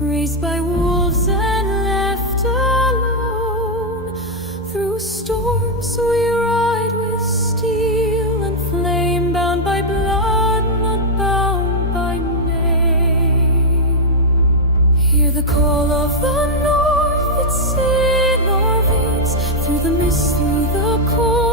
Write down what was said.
raised by wolves and left alone. Through storms we ride with steel and flame, bound by blood, not bound by name. Hear the call of the north, it's in our veins, through the mist, through the cold.